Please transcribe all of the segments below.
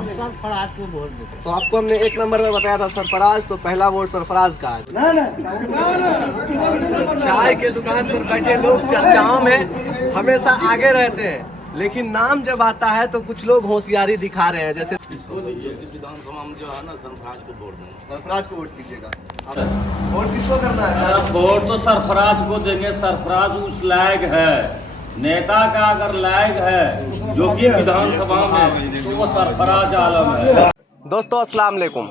सरफराज को वोट देते। तो आपको हमने एक नंबर में बताया था सरफराज, तो पहला वोट सरफराज का है। चाय के दुकान पर बैठे लोग चर्चाओं में हमेशा आगे रहते हैं, लेकिन नाम जब आता है तो कुछ लोग होशियारी दिखा रहे हैं। जैसे इसको दीजिए कि विधानसभा में जो है ना सरफराज को वोट देंगे। सरफराज को वोट कीजिएगा। वोट किसको करना है? वोट तो सरफराज को देंगे। सरफराज उस लायक है, नेता का अगर लायक है जो कि विधानसभा में, तो वो सरफराज आलम है। दोस्तों अस्सलाम वालेकुम।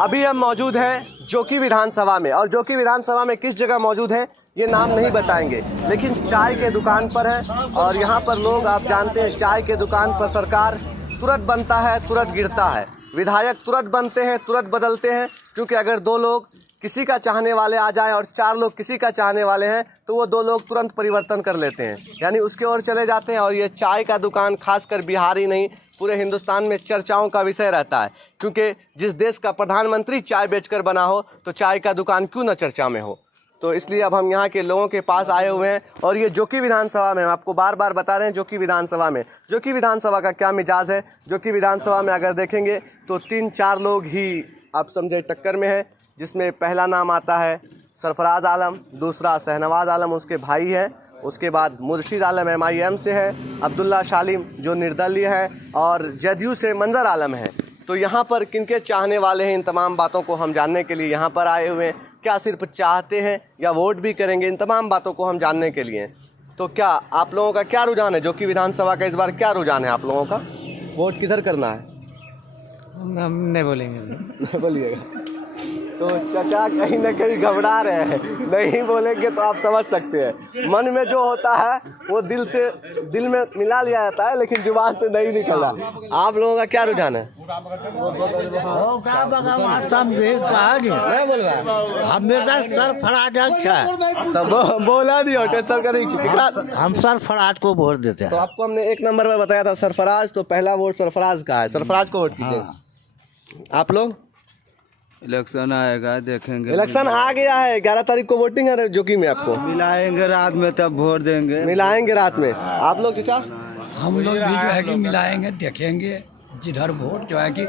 अभी हम मौजूद हैं जोकी विधानसभा में, और जोकी विधानसभा में किस जगह मौजूद हैं ये नाम नहीं बताएंगे, लेकिन चाय के दुकान पर है। और यहाँ पर लोग, आप जानते हैं, चाय के दुकान पर सरकार तुरंत बनता है तुरंत गिरता है, विधायक तुरंत बनते हैं तुरंत बदलते हैं। क्योंकि अगर दो लोग किसी का चाहने वाले आ जाएं और चार लोग किसी का चाहने वाले हैं तो वो दो लोग तुरंत परिवर्तन कर लेते हैं, यानी उसके ओर चले जाते हैं। और ये चाय का दुकान खासकर बिहार ही नहीं पूरे हिंदुस्तान में चर्चाओं का विषय रहता है, क्योंकि जिस देश का प्रधानमंत्री चाय बेचकर बना हो तो चाय का दुकान क्यों न चर्चा में हो। तो इसलिए अब हम यहाँ के लोगों के पास आए हुए हैं, और ये जोकी विधानसभा में, हम आपको बार बार बता रहे हैं जोकी विधानसभा में, जोकी विधानसभा का क्या मिजाज है। जोकी विधानसभा में अगर देखेंगे तो 3-4 लोग ही आप समझे टक्कर में है, जिसमें पहला नाम आता है सरफराज आलम, दूसरा शहनवाज आलम उसके भाई है, उसके बाद मुर्शिद आलम MIM से है, अब्दुल्ला शालिम जो निर्दलीय है, और जदयू से मंजर आलम है। तो यहाँ पर किनके चाहने वाले हैं, इन तमाम बातों को हम जानने के लिए यहाँ पर आए हुए हैं। क्या सिर्फ चाहते हैं या वोट भी करेंगे, इन तमाम बातों को हम जानने के लिए। तो क्या आप लोगों का क्या रुझान है, जो कि विधानसभा का इस बार क्या रुझान है आप लोगों का? वोट किधर करना है? हम नहीं बोलेंगे। नहीं बोलिएगा। तो चाचा कहीं ना कहीं घबरा रहे हैं, नहीं बोलेंगे तो आप समझ सकते हैं, मन में जो होता है वो दिल में मिला लिया जाता है, लेकिन जुबान से नहीं निकलता। आप लोगों का क्या रुझान है? हमेशा सरफराज अच्छा है। तब बोला दियो, टेंशन करें। हम सरफराज को वोट देते तो हैं। आपको हमने एक नंबर में बताया था सरफराज, तो पहला वोट सरफराज का है, सरफराज को वोट कीजिए। आप लोग? इलेक्शन आएगा, देखेंगे। इलेक्शन आ गया है, 11 तारीख को वोटिंग है जोकी में। आपको मिलाएंगे रात में, तब वोट देंगे। मिलाएंगे रात में। आप लोग चाचा? हम लोग भी जो है कि मिलाएंगे, देखेंगे, जिधर वोट जो है कि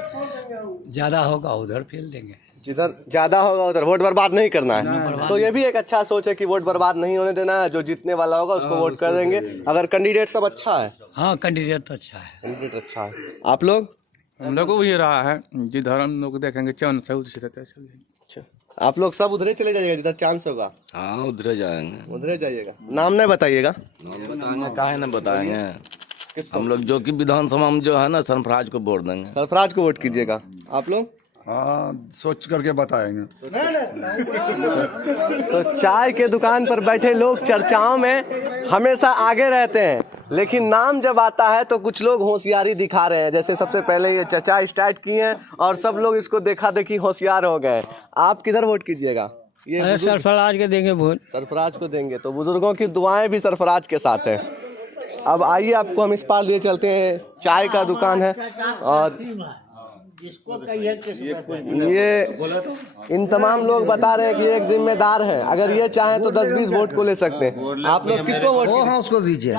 ज़्यादा होगा उधर फेल देंगे। जिधर ज़्यादा होगा उधर वोट बर्बाद नहीं करना है। तो ये भी एक अच्छा सोच है कि वोट बर्बाद नहीं होने देना है, जो जीतने वाला होगा उसको वोट कर देंगे, अगर कैंडिडेट सब अच्छा है। हाँ, कैंडिडेट तो अच्छा है। कैंडिडेट अच्छा है। आप लोग? हम लोग को भी रहा है, जिधर हम लोग देखेंगे चांस है उधर से चलेंगे। अच्छा, आप लोग सब उधरे चले जाइएगा जिधर चांस होगा? हाँ उधर जाएंगे। उधरे जाइएगा। नाम नहीं बताइएगा। नाम बताएंगे, काहे न बताएंगे। हम लोग जो कि विधानसभा में जो है ना सरफराज को वोट देंगे। सरफराज को वोट कीजिएगा। आप लोग? हाँ, सोच करके बताएंगे। तो चाय के दुकान पर बैठे लोग चर्चाओं में हमेशा आगे रहते हैं, लेकिन नाम जब आता है तो कुछ लोग होशियारी दिखा रहे हैं। जैसे सबसे पहले ये चचा स्टार्ट किए हैं और सब लोग इसको देखा देखी होशियार हो गए। आप किधर वोट कीजिएगा? ये सरफराज के देंगे वोट। सरफराज को देंगे। तो बुजुर्गों की दुआएं भी सरफराज के साथ है। अब आइए आपको हम इस पार लिए चलते हैं। चाय का दुकान है, और ये इन तमाम लोग बता रहे हैं कि एक जिम्मेदार है, अगर ये चाहें तो 10-20 वोट को ले सकते हैं। आप लोग किसको वोट? हाँ, उसको दीजिए।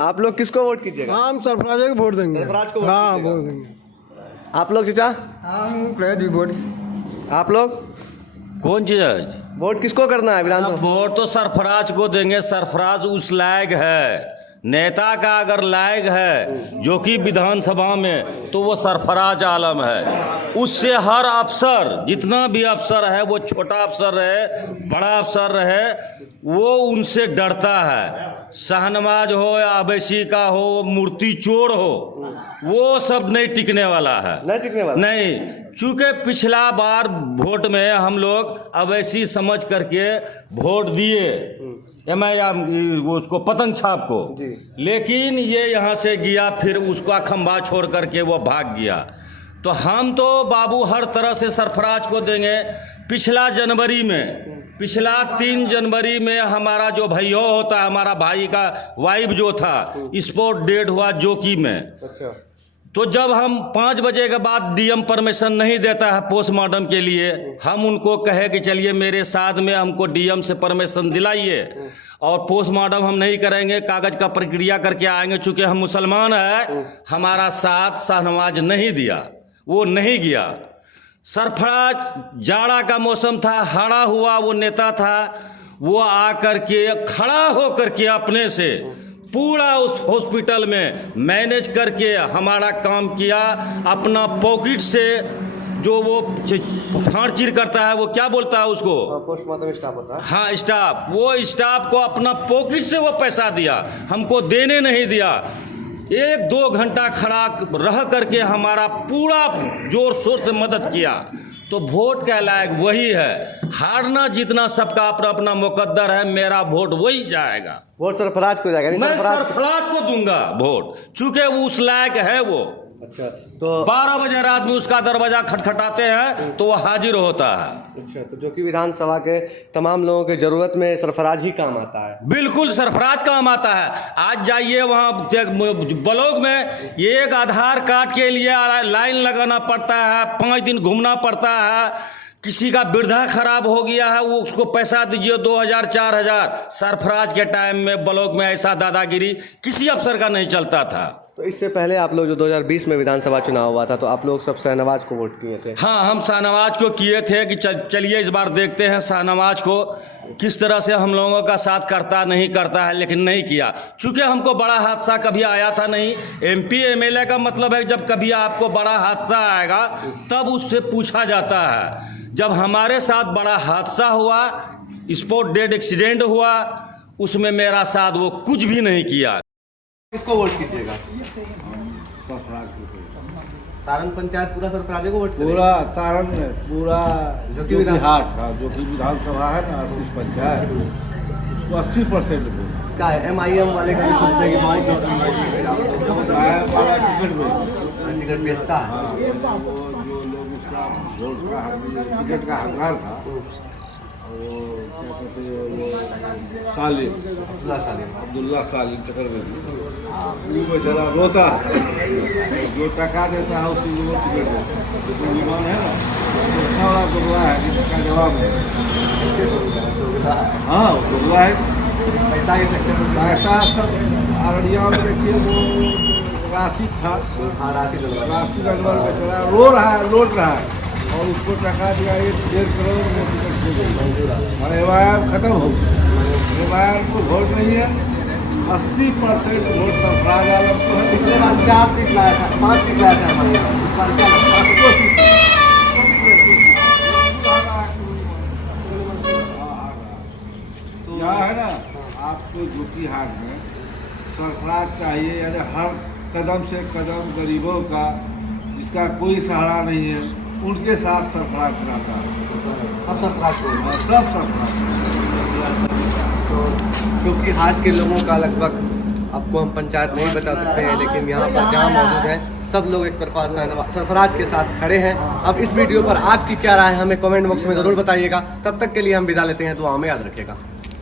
आप लोग किसको वोट कीजिएगा? हम सरफराज को वोट देंगे। सरफराज को हाँ, वोट देंगे। आप लोग चाचा? वोट। आप लोग कौन चीज वोट किसको करना है विधानसभा? वोट तो सरफराज को देंगे। सरफराज उस लायक है, नेता का अगर लायक है जो कि विधानसभा में, तो वो सरफराज आलम है। उससे हर अफसर, जितना भी अफसर है, वो छोटा अफसर रहे बड़ा अफसर रहे, वो उनसे डरता है। शहनवाज हो या अवैसी का हो, मूर्ति चोर हो, वो सब नहीं टिकने वाला है। नहीं टिकने वाला? नहीं, चूँकि पिछला बार वोट में हम लोग अवैसी समझ करके वोट दिए MIM उसको, पतंग छाप को, लेकिन ये यहाँ से गया, फिर उसका खंभा छोड़ करके वो भाग गया। तो हम तो बाबू हर तरह से सरफराज को देंगे। पिछला 3 जनवरी में हमारा जो भैया होता है, हमारा भाई का वाइफ जो था, स्पॉट डेड हुआ जोकी में। अच्छा। तो जब हम 5 बजे के बाद DM परमिशन नहीं देता है पोस्टमार्टम के लिए, हम उनको कहे कि चलिए मेरे साथ में, हमको DM से परमिशन दिलाइए। और पोस्टमार्टम हम नहीं करेंगे, कागज का प्रक्रिया करके आएंगे। चूंकि हम मुसलमान हैं, हमारा साथ शाहनवाज नहीं दिया, वो नहीं गया। सरफराज जाड़ा का मौसम था, हाड़ा हुआ वो नेता था, वो आकर के खड़ा होकर के अपने से पूरा उस हॉस्पिटल में मैनेज करके हमारा काम किया। अपना पॉकेट से जो वो फाड़ चीर करता है, वो क्या बोलता है उसको, पोस्टमार्टम स्टाफ होता है। हाँ स्टाफ, वो स्टाफ को अपना पॉकेट से वो पैसा दिया, हमको देने नहीं दिया। 1-2 घंटा खड़ा रह करके हमारा पूरा जोर शोर से मदद किया। तो वोट का लायक वही है, हारना जीतना सबका अपना अपना मुकद्दर है, मेरा वोट वही जाएगा। वोट सरफराज को जाएगा? मैं सरफराज को दूंगा वोट, चूंकि वो उस लायक है वो। अच्छा, तो 12 बजे रात में उसका दरवाजा खटखटाते हैं तो वो हाजिर होता है। अच्छा, तो जो कि विधानसभा के तमाम लोगों की जरूरत में सरफराज ही काम आता है। बिल्कुल सरफराज काम आता है। आज जाइए वहाँ ब्लॉक में, एक आधार कार्ड के लिए लाइन लगाना पड़ता है, 5 दिन घूमना पड़ता है। किसी का वृद्धा खराब हो गया है, वो उसको पैसा दीजिए 2000 4000। सरफराज के टाइम में ब्लॉक में ऐसा दादागिरी किसी अफसर का नहीं चलता था। तो इससे पहले आप लोग जो 2020 में विधानसभा चुनाव हुआ था, तो आप लोग सब शाहनवाज को वोट किए थे? हाँ, हम शाहनवाज को किए थे कि चलिए इस बार देखते हैं शाहनवाज को किस तरह से हम लोगों का साथ करता नहीं करता है, लेकिन नहीं किया। चूंकि हमको बड़ा हादसा कभी आया था नहीं। MP MLA का मतलब है जब कभी आपको बड़ा हादसा आएगा तब उससे पूछा जाता है। जब हमारे साथ बड़ा हादसा हुआ, स्पॉट डेड एक्सीडेंट हुआ, उसमें मेरा साथ वो कुछ भी नहीं किया। किसको वोट कीजिएगा? सारण पंचायत पूरा सरफराज को वोट करेगा? पूरा तारण में पूरा जो कि हाट था, जो कि विधानसभा है ना, उस पंचायत उसको 80% वोट। क्या है, MIM वाले का भी सोचते हैं कि बहुत वाला टिकट बेचता है। हाँ, जो लोग उसका वोट का टिकट का हकदार था, वो क्या कहते हैं, वो सालिम अब्दुल्ला सालिम चक्रवर्ती, वो बेचारा रोता है, जो टका देता है उसी को टिकट देता है। जो विमान है ना, तो इतना बड़ा दुर्गा है कि इसका जवाब है। हाँ, दुर्गा है, पैसा के चक्कर में पैसा सब अररिया में देखिए, वो राशि था, राशि गड़बड़ बेचारा रो रहा है, लौट रहा है, और उसको टका दिया 1.5 करोड़ में टिकट और एवायर खत्म हो गया। एवायर को वोट नहीं है, 80% वोट सरफराज आलम को है। पिछले बार 4 सीट लाया था, 5 सीट लाया था हमारे यहाँ। इस बार क्या लगता है? 2 सीट। तो यहाँ है ना, आपको जोकीहाट में सरफराज चाहिए, यानी हर कदम से कदम गरीबों का, जिसका कोई सहारा नहीं है, उनके साथ सरफराज चलाता है। सब सरफराज को? सब सरफराज। तो क्योंकि हाट के लोगों का लगभग आपको हम पंचायत नहीं बता सकते हैं, लेकिन यहाँ पर जहाँ मौजूद हैं सब लोग एक तरफा सरफराज के साथ खड़े हैं। अब इस वीडियो पर आपकी क्या राय है, हमें कमेंट बॉक्स में ज़रूर बताइएगा। तब तक के लिए हम विदा लेते हैं, दुआ में याद रखिएगा।